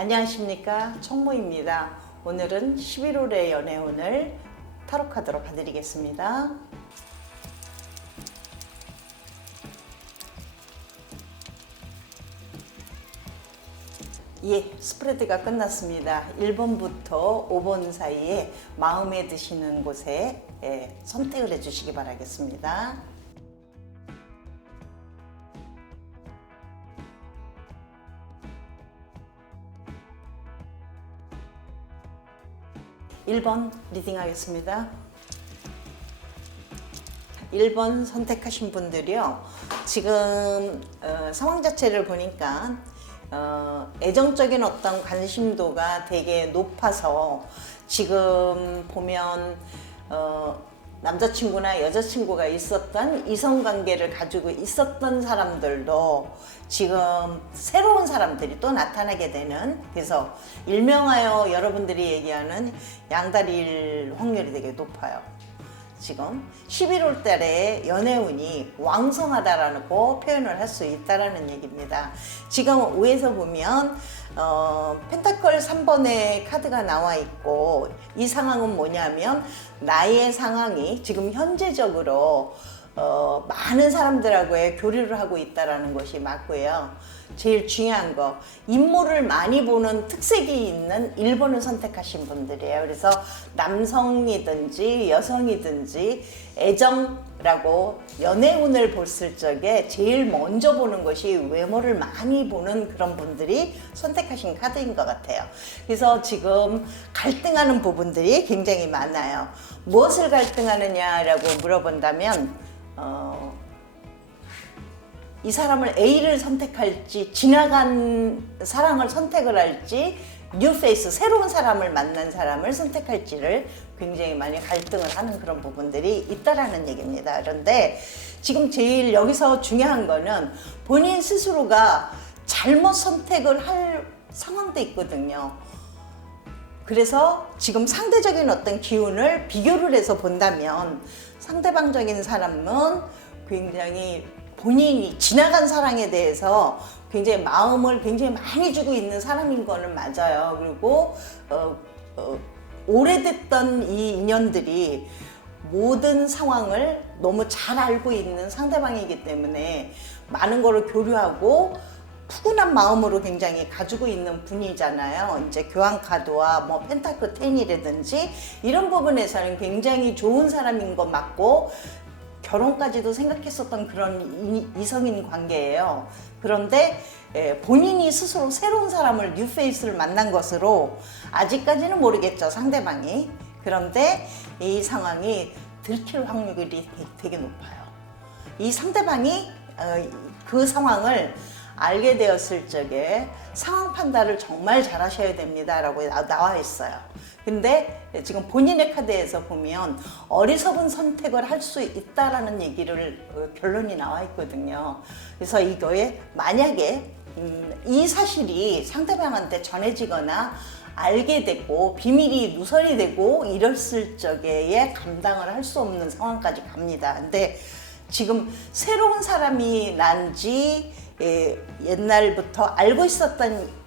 안녕하십니까, 청모입니다. 오늘은 11월의 연애운을 타로카드로 봐드리겠습니다. 예, 스프레드가 끝났습니다. 1번부터 5번 사이에 마음에 드시는 곳에 선택을 해주시기 바라겠습니다. 1번 리딩 하겠습니다. 1번 선택하신 분들이요. 지금 상황 자체를 보니까 애정적인 어떤 관심도가 되게 높아서 지금 보면 남자친구나 여자친구가 있었던 이성관계를 가지고 있었던 사람들도 지금 새로운 사람들이 또 나타나게 되는, 그래서 일명하여 여러분들이 얘기하는 양다리일 확률이 되게 높아요. 지금 11월 달에 연애운이 왕성하다라고 표현을 할 수 있다라는 얘기입니다. 지금 위에서 보면 펜타클 3번의 카드가 나와 있고, 이 상황은 뭐냐면 나의 상황이 지금 현재적으로 많은 사람들하고의 교류를 하고 있다라는 것이 맞고요. 제일 중요한 거, 인물을 많이 보는 특색이 있는 1번을 선택하신 분들이에요. 그래서 남성이든지 여성이든지 애정라고 연애운을 봤을 적에 제일 먼저 보는 것이 외모를 많이 보는 그런 분들이 선택하신 카드인 것 같아요. 그래서 지금 갈등하는 부분들이 굉장히 많아요. 무엇을 갈등하느냐라고 물어본다면 이 사람을 A를 선택할지, 지나간 사랑을 선택을 할지, 뉴페이스, 새로운 사람을 만난 사람을 선택할지를 굉장히 많이 갈등을 하는 그런 부분들이 있다라는 얘기입니다. 그런데 지금 제일 여기서 중요한 거는 본인 스스로가 잘못 선택을 할 상황도 있거든요. 그래서 지금 상대적인 어떤 기운을 비교를 해서 본다면 상대방적인 사람은 굉장히 본인이 지나간 사랑에 대해서 굉장히 마음을 굉장히 많이 주고 있는 사람인 거는 맞아요. 그리고 오래됐던 이 인연들이 모든 상황을 너무 잘 알고 있는 상대방이기 때문에 많은 거를 교류하고 푸근한 마음으로 굉장히 가지고 있는 분이잖아요. 이제 교환 카드와 뭐 펜타클 10이라든지 이런 부분에서는 굉장히 좋은 사람인 거 맞고, 결혼까지도 생각했었던 그런 이성인 관계예요. 그런데 본인이 스스로 새로운 사람을, 뉴페이스를 만난 것으로 아직까지는 모르겠죠, 상대방이. 그런데 이 상황이 들킬 확률이 되게 높아요. 이 상대방이 그 상황을 알게 되었을 적에 상황 판단을 정말 잘 하셔야 됩니다 라고 나와 있어요. 근데 지금 본인의 카드에서 보면 어리석은 선택을 할 수 있다라는 얘기를 결론이 나와 있거든요. 그래서 이거에 만약에 이 사실이 상대방한테 전해지거나 알게 되고 비밀이 누설이 되고 이랬을 적에 감당을 할 수 없는 상황까지 갑니다. 근데 지금 새로운 사람이 난지 옛날부터 알고 있었던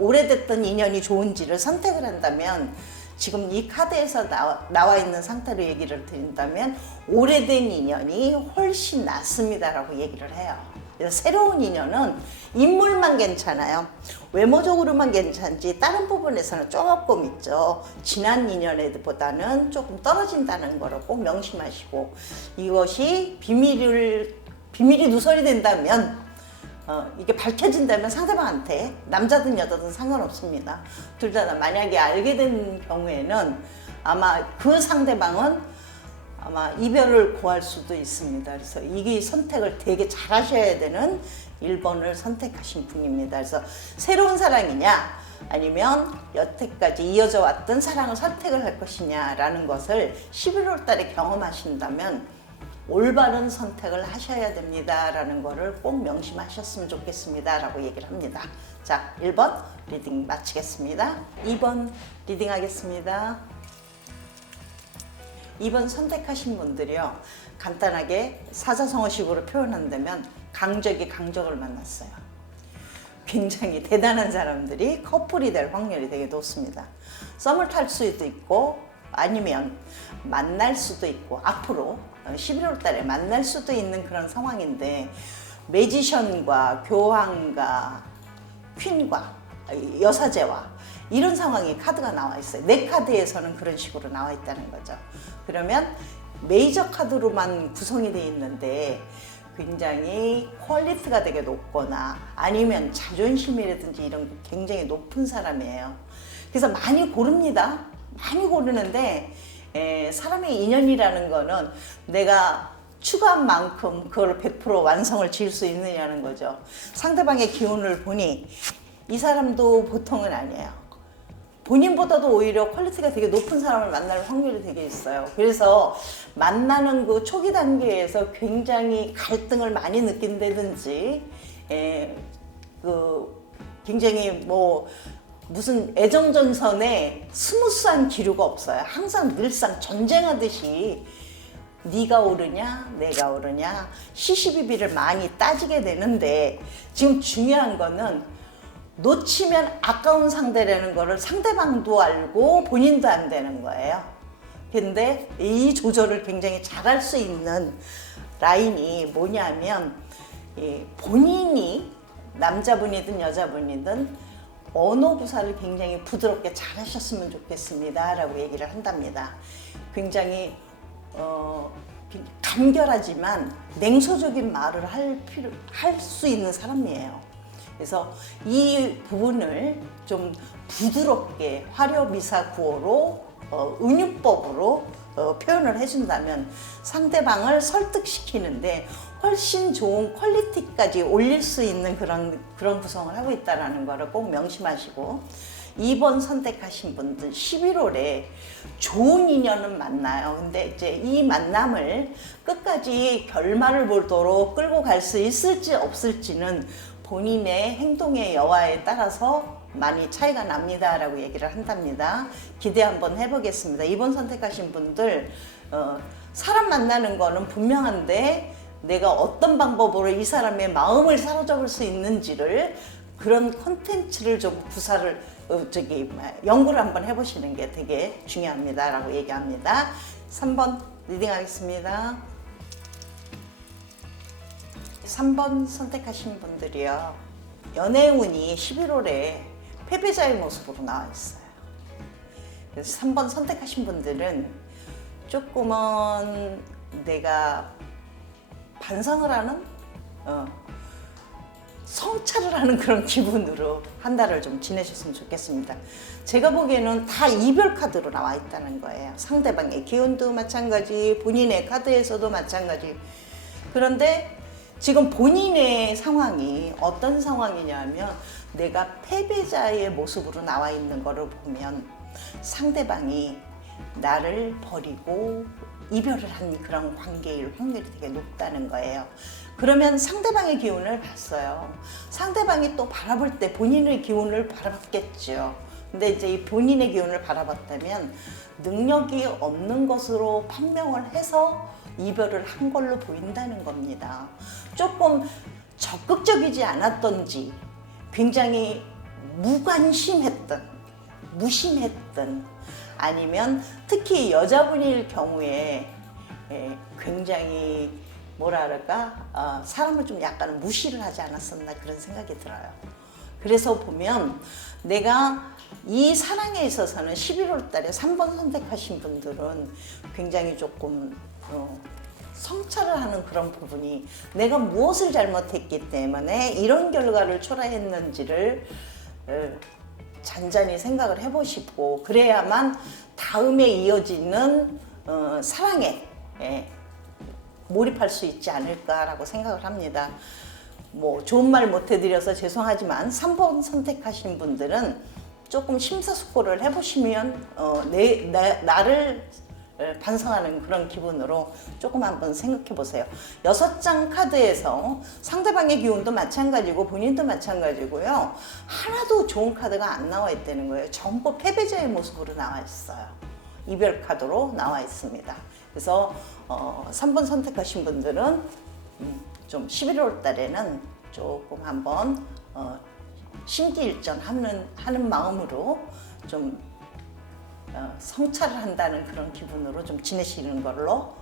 오래됐던 인연이 좋은지를 선택을 한다면, 지금 이 카드에서 나와 있는 상태로 얘기를 드린다면 오래된 인연이 훨씬 낫습니다라고 얘기를 해요. 그래서 새로운 인연은 인물만 괜찮아요. 외모적으로만 괜찮지 다른 부분에서는 조금 있죠. 지난 인연보다는 조금 떨어진다는 거를 꼭 명심하시고, 이것이 비밀이 누설이 된다면, 이게 밝혀진다면 상대방한테, 남자든 여자든 상관없습니다. 둘 다 만약에 알게 된 경우에는 아마 그 상대방은 아마 이별을 고할 수도 있습니다. 그래서 이 선택을 되게 잘 하셔야 되는 1번을 선택하신 분입니다. 그래서 새로운 사랑이냐 아니면 여태까지 이어져 왔던 사랑을 선택을 할 것이냐라는 것을 11월 달에 경험하신다면 올바른 선택을 하셔야 됩니다 라는 거를 꼭 명심하셨으면 좋겠습니다 라고 얘기를 합니다. 자, 1번 리딩 마치겠습니다. 2번 리딩 하겠습니다. 2번 선택하신 분들이요, 간단하게 사자성어식으로 표현한다면 강적이 강적을 만났어요. 굉장히 대단한 사람들이 커플이 될 확률이 되게 높습니다. 썸을 탈 수도 있고 아니면 만날 수도 있고 앞으로 11월 달에 만날 수도 있는 그런 상황인데 매지션과 교황과 퀸과 여사제와 이런 상황이 카드가 나와 있어요. 내 카드에서는 그런 식으로 나와 있다는 거죠. 그러면 메이저 카드로만 구성이 되어 있는데 굉장히 퀄리티가 되게 높거나 아니면 자존심이라든지 이런 게 굉장히 높은 사람이에요. 그래서 많이 고릅니다. 많이 고르는데 사람의 인연이라는 거는 내가 추구한 만큼 그걸 100% 완성을 지을 수 있느냐는 거죠. 상대방의 기운을 보니 이 사람도 보통은 아니에요. 본인보다도 오히려 퀄리티가 되게 높은 사람을 만날 확률이 되게 있어요. 그래서 만나는 그 초기 단계에서 굉장히 갈등을 많이 느낀다든지, 굉장히 무슨 애정전선에 스무스한 기류가 없어요. 항상 늘상 전쟁하듯이 네가 오르냐 내가 오르냐 시시비비를 많이 따지게 되는데 지금 중요한 거는 놓치면 아까운 상대라는 거를 상대방도 알고 본인도 안 되는 거예요. 근데 이 조절을 굉장히 잘할 수 있는 라인이 뭐냐면 본인이 남자분이든 여자분이든 언어 구사를 굉장히 부드럽게 잘 하셨으면 좋겠습니다 라고 얘기를 한답니다. 굉장히 간결하지만 냉소적인 말을 할 수 있는 사람이에요. 그래서 이 부분을 좀 부드럽게 화려미사구어로 은유법으로 표현을 해준다면 상대방을 설득시키는데 훨씬 좋은 퀄리티까지 올릴 수 있는 그런 구성을 하고 있다는 거를 꼭 명심하시고 2번 선택하신 분들 11월에 좋은 인연은 만나요. 근데 이제 이 만남을 끝까지 결말을 보도록 끌고 갈 수 있을지 없을지는 본인의 행동의 여하에 따라서 많이 차이가 납니다 라고 얘기를 한답니다. 기대 한번 해보겠습니다. 2번 선택하신 분들 사람 만나는 거는 분명한데 내가 어떤 방법으로 이 사람의 마음을 사로잡을 수 있는지를 그런 컨텐츠를 좀 연구를 한번 해보시는 게 되게 중요합니다 라고 얘기합니다. 3번 리딩하겠습니다. 3번 선택하신 분들이요. 연애운이 11월에 패배자의 모습으로 나와 있어요. 그래서 3번 선택하신 분들은 조금은 내가 반성을 하는 성찰을 하는 그런 기분으로 한 달을 좀 지내셨으면 좋겠습니다. 제가 보기에는 다 이별 카드로 나와 있다는 거예요. 상대방의 기운도 마찬가지, 본인의 카드에서도 마찬가지. 그런데 지금 본인의 상황이 어떤 상황이냐면 내가 패배자의 모습으로 나와 있는 거를 보면 상대방이 나를 버리고 이별을 한 그런 관계일 확률이 되게 높다는 거예요. 그러면 상대방의 기운을 봤어요. 상대방이 또 바라볼 때 본인의 기운을 바라봤겠죠. 근데 이제 이 본인의 기운을 바라봤다면 능력이 없는 것으로 판명을 해서 이별을 한 걸로 보인다는 겁니다. 조금 적극적이지 않았던지 굉장히 무관심했던, 무심했던 아니면 특히 여자분일 경우에 굉장히 사람을 좀 약간 무시를 하지 않았었나 그런 생각이 들어요. 그래서 보면 내가 이 사랑에 있어서는 11월 달에 3번 선택하신 분들은 굉장히 조금 성찰을 하는 그런 부분이 내가 무엇을 잘못했기 때문에 이런 결과를 초래했는지를 잔잔히 생각을 해보시고 그래야만 다음에 이어지는 사랑에 몰입할 수 있지 않을까라고 생각을 합니다. 좋은 말 못 해드려서 죄송하지만 3번 선택하신 분들은 조금 심사숙고를 해보시면 나를 반성하는 그런 기분으로 조금 한번 생각해 보세요. 6장 카드에서 상대방의 기운도 마찬가지고 본인도 마찬가지고요. 하나도 좋은 카드가 안 나와 있다는 거예요. 전부 패배자의 모습으로 나와 있어요. 이별 카드로 나와 있습니다. 그래서 3번 선택하신 분들은 좀 11월 달에는 조금 한번 심기일전하는 마음으로 좀 성찰을 한다는 그런 기분으로 좀 지내시는 걸로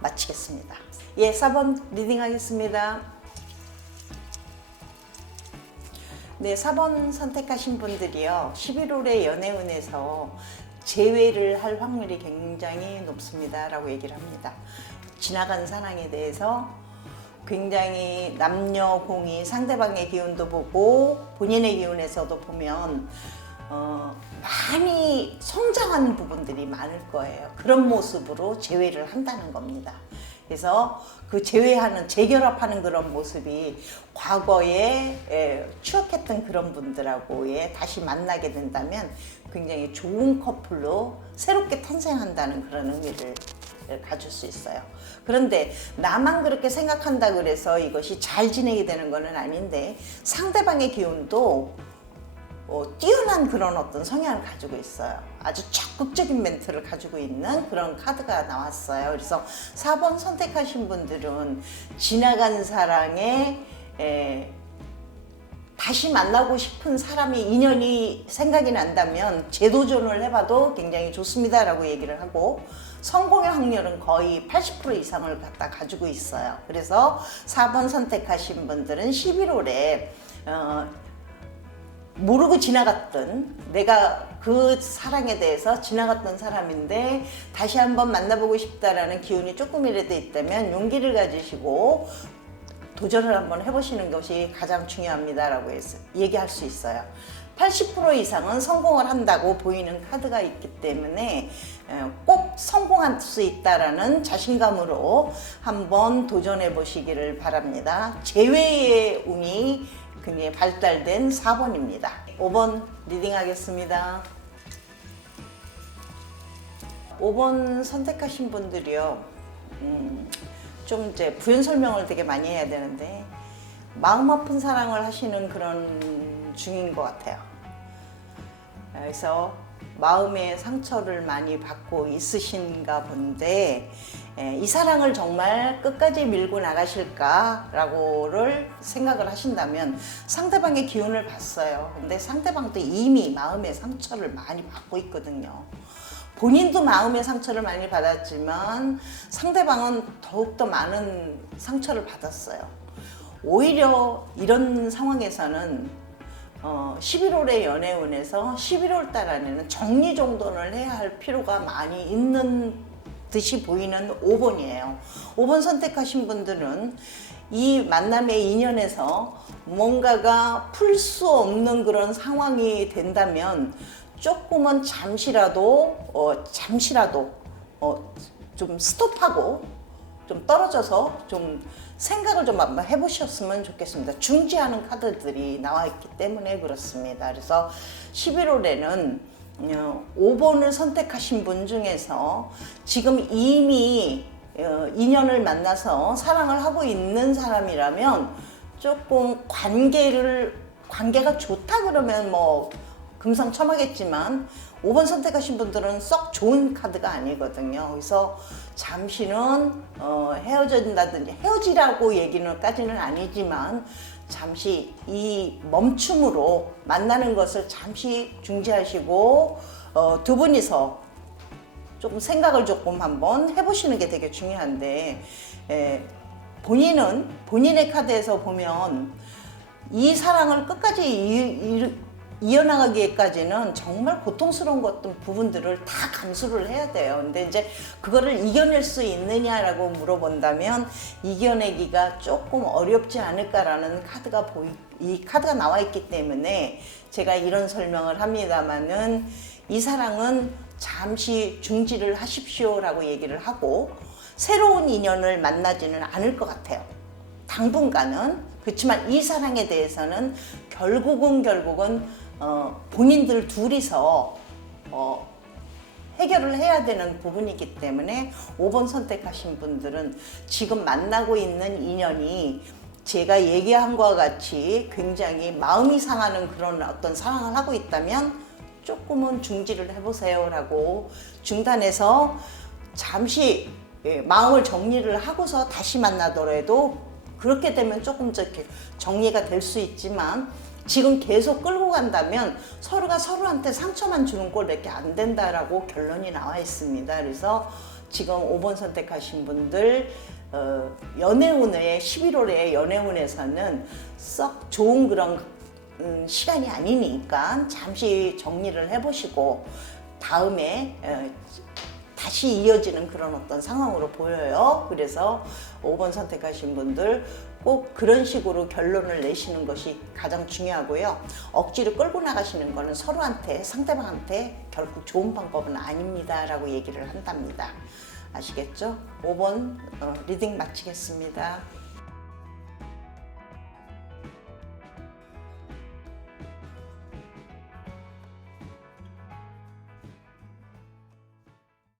마치겠습니다. 예, 4번 리딩 하겠습니다. 네, 4번 선택하신 분들이요, 11월의 연애운에서 재회를 할 확률이 굉장히 높습니다 라고 얘기를 합니다. 지나간 사랑에 대해서 굉장히 남녀 공이 상대방의 기운도 보고 본인의 기운에서도 보면 많이 성장한 부분들이 많을 거예요. 그런 모습으로 재회를 한다는 겁니다. 그래서 그 재결합하는 그런 모습이 과거에 추억했던 그런 분들하고 다시 만나게 된다면 굉장히 좋은 커플로 새롭게 탄생한다는 그런 의미를 가질 수 있어요. 그런데 나만 그렇게 생각한다 그래서 이것이 잘 진행이 되는 것은 아닌데, 상대방의 기운도 뛰어난 그런 어떤 성향을 가지고 있어요. 아주 적극적인 멘트를 가지고 있는 그런 카드가 나왔어요. 그래서 4번 선택하신 분들은 지나간 사랑에 다시 만나고 싶은 사람이 인연이 생각이 난다면 재도전을 해봐도 굉장히 좋습니다 라고 얘기를 하고, 성공의 확률은 거의 80% 이상을 갖다 가지고 있어요. 그래서 4번 선택하신 분들은 11월에 모르고 지나갔던, 내가 그 사랑에 대해서 지나갔던 사람인데 다시 한번 만나보고 싶다라는 기운이 조금이라도 있다면 용기를 가지시고 도전을 한번 해보시는 것이 가장 중요합니다라고 얘기할 수 있어요. 80% 이상은 성공을 한다고 보이는 카드가 있기 때문에 꼭 성공할 수 있다라는 자신감으로 한번 도전해 보시기를 바랍니다. 재회의 운이 굉장히 발달된 4번입니다. 5번 리딩 하겠습니다. 5번 선택하신 분들이요, 좀 이제 부연 설명을 되게 많이 해야 되는데 마음 아픈 사랑을 하시는 그런 중인 것 같아요. 그래서 마음의 상처를 많이 받고 있으신가 본데, 이 사랑을 정말 끝까지 밀고 나가실까라고를 생각을 하신다면 상대방의 기운을 봤어요. 근데 상대방도 이미 마음의 상처를 많이 받고 있거든요. 본인도 마음의 상처를 많이 받았지만 상대방은 더욱더 많은 상처를 받았어요. 오히려 이런 상황에서는 11월의 연애운에서 11월 달 안에는 정리정돈을 해야 할 필요가 많이 있는 듯이 보이는 5번이에요. 5번 선택하신 분들은 이 만남의 인연에서 뭔가가 풀 수 없는 그런 상황이 된다면 조금은 잠시라도 좀 스톱하고 좀 떨어져서 좀 생각을 좀 한번 해보셨으면 좋겠습니다. 중지하는 카드들이 나와 있기 때문에 그렇습니다. 그래서 11월에는 5번을 선택하신 분 중에서 지금 이미 인연을 만나서 사랑을 하고 있는 사람이라면 조금 관계가 좋다 그러면 뭐 금상첨화겠지만 5번 선택하신 분들은 썩 좋은 카드가 아니거든요. 그래서 잠시는 헤어진다든지, 헤어지라고 얘기는까지는 아니지만 잠시 이 멈춤으로 만나는 것을 잠시 중지하시고 두 분이서 조금 생각을 조금 한번 해보시는 게 되게 중요한데, 본인은 본인의 카드에서 보면 이 사랑을 끝까지 이어나가기까지는 정말 고통스러운 어떤 부분들을 다 감수를 해야 돼요. 근데 이제 그거를 이겨낼 수 있느냐라고 물어본다면 이겨내기가 조금 어렵지 않을까라는 이 카드가 나와 있기 때문에 제가 이런 설명을 합니다만은, 이 사랑은 잠시 중지를 하십시오라고 얘기를 하고 새로운 인연을 만나지는 않을 것 같아요. 당분간은. 그렇지만 이 사랑에 대해서는 결국은 본인들 둘이서 해결을 해야 되는 부분이기 때문에 5번 선택하신 분들은 지금 만나고 있는 인연이 제가 얘기한 것과 같이 굉장히 마음이 상하는 그런 어떤 사랑을 하고 있다면 조금은 중지를 해보세요 라고 중단해서 잠시 마음을 정리를 하고서 다시 만나더라도, 그렇게 되면 조금 정리가 될 수 있지만 지금 계속 끌고 간다면 서로가 서로한테 상처만 주는 꼴밖에 안 된다라고 결론이 나와 있습니다. 그래서 지금 5번 선택하신 분들 연애운에 11월에 연애운에서는 썩 좋은 그런 시간이 아니니까 잠시 정리를 해보시고 다음에 다시 이어지는 그런 어떤 상황으로 보여요. 그래서 5번 선택하신 분들 꼭 그런 식으로 결론을 내시는 것이 가장 중요하고요. 억지로 끌고 나가시는 거는 서로한테, 상대방한테 결국 좋은 방법은 아닙니다 라고 얘기를 한답니다. 아시겠죠? 5번 리딩 마치겠습니다.